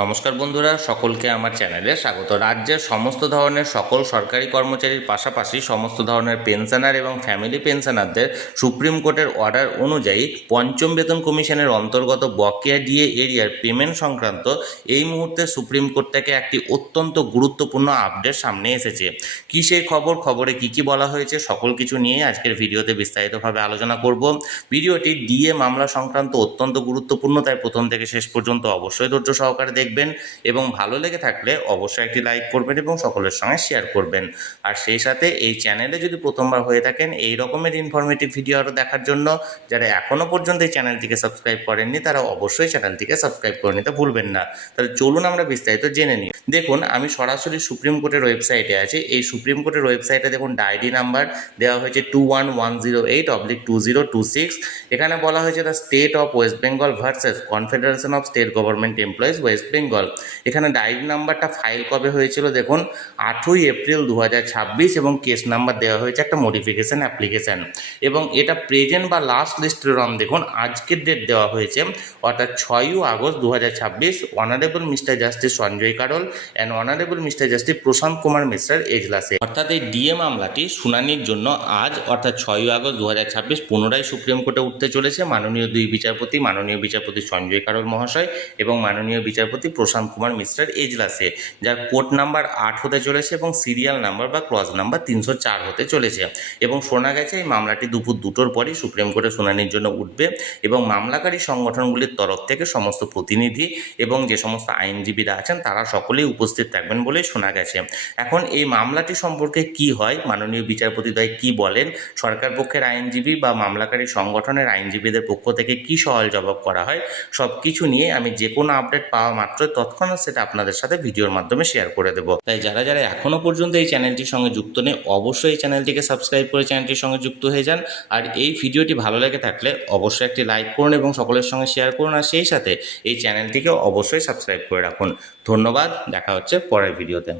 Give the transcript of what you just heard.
নমস্কার বন্ধুরা, সকলকে আমার চ্যানেলে স্বাগত। রাজ্যের সমস্ত ধরনের সকল সরকারি কর্মচারীর পাশাপাশি সমস্ত ধরনের পেনশনার এবং ফ্যামিলি পেনশনারদের সুপ্রিম কোর্টের অর্ডার অনুযায়ী পঞ্চম বেতন কমিশনের অন্তর্গত বকেয়া ডিএ এরিয়ার পেমেন্ট সংক্রান্ত এই মুহূর্তে সুপ্রিম কোর্ট থেকে একটি অত্যন্ত গুরুত্বপূর্ণ আপডেট সামনে এসেছে। কী সেই খবরে কী কী বলা হয়েছে সকল কিছু নিয়ে আজকের ভিডিওতে বিস্তারিতভাবে আলোচনা করব। ভিডিওটি ডিএ মামলা সংক্রান্ত অত্যন্ত গুরুত্বপূর্ণ, তাই প্রথম থেকে শেষ পর্যন্ত অবশ্যই ধৈর্য সহকারে দেখবেন এবং ভালো লেগে থাকলে অবশ্যই একটি লাইক করবেন এবং সকলের সঙ্গে শেয়ার করবেন। আর সেই সাথে এই চ্যানেলে যদি প্রথমবার হয়ে থাকেন এই রকমের ইনফরমেটিভ ভিডিও আরও দেখার জন্য যারা এখনও পর্যন্ত এই চ্যানেলটিকে সাবস্ক্রাইব করেননি তারা অবশ্যই চ্যানেলটিকে সাবস্ক্রাইব করে নিতে ভুলবেন না। তাহলে চলুন আমরা বিস্তারিত জেনে নিই। দেখুন, আমি সরাসরি সুপ্রিম কোর্টের ওয়েবসাইটে আছি। এই সুপ্রিম কোর্টের ওয়েবসাইটে দেখুন ডায়েরি নাম্বার দেওয়া হয়েছে 21108/2026। এখানে বলা হয়েছে the state of West Bengal versus confederation of state government employees West Bengal. এখানে ডায়েরি নাম্বারটা ফাইল কবে হয়েছিল দেখুন 8ই এপ্রিল 2026 এবং কেস নাম্বার দেওয়া হয়েছে একটা মডিফিকেশন অ্যাপ্লিকেশন এবং এটা প্রেজেন্ট বা লাস্ট লিস্টের রম দেখুন আজকের ডেট দেওয়া হয়েছে অর্থাৎ 6ই August 2026। Honourable mister justice Sanjay Karol and honourable mister justice Prashant Kumar মিশ্রার এজলাসে। অর্থাৎ এই ডিএ মামলাটি শুনানির জন্য আজ অর্থাৎ 6ই আগস্ট 2026 পুনরায় সুপ্রিম কোর্টে উঠতে চলেছে। মাননীয় দুই বিচারপতি, মাননীয় বিচারপতি সঞ্জয় কারোল মহাশয় এবং মাননীয় বিচারপতি প্রশান্ত কুমার মিশ্রার এজলাসে, যার কোর্ট নাম্বার 8 হতে চলেছে এবং সিরিয়াল নাম্বার বা ক্লজ নাম্বার 304 হতে চলেছে। এবং শোনা গেছে এই মামলাটি দুপুর 2টোর পরই সুপ্রিম কোর্টে শুনানির জন্য উঠবে এবং মামলাকারী সংগঠনগুলির তরফ থেকে সমস্ত প্রতিনিধি এবং যে সমস্ত আইনজীবীরা আছেন তারা সকলেই উপস্থিত থাকবেন বলেই শোনা গেছে। এখন এই মামলাটি সম্পর্কে কি হয়, মাননীয় বিচারপতিদ্বয় কি বলেন, সরকার পক্ষের আইনজীবী বা মামলাকারী সংগঠনের আইনজীবীদের পক্ষ থেকে কি সওয়াল জবাব করা হয়, সব কিছু নিয়ে আমি যে কোনো আপডেট পাওয়া মাত্র তৎক্ষণাৎ সেটা আপনাদের সাথে ভিডিওর মাধ্যমে শেয়ার করে দেবো। তাই যারা যারা এখনও পর্যন্ত এই চ্যানেলটির সঙ্গে যুক্ত নেই অবশ্যই এই চ্যানেলটিকে সাবস্ক্রাইব করে চ্যানেলটির সঙ্গে যুক্ত হয়ে যান। আর এই ভিডিওটি ভালো লেগে থাকলে অবশ্যই একটি লাইক করুন এবং সকলের সঙ্গে শেয়ার করুন। আর সেই সাথে এই চ্যানেলটিকে অবশ্যই সাবস্ক্রাইব করে রাখুন। ধন্যবাদ, দেখা হচ্ছে পরের ভিডিওতে।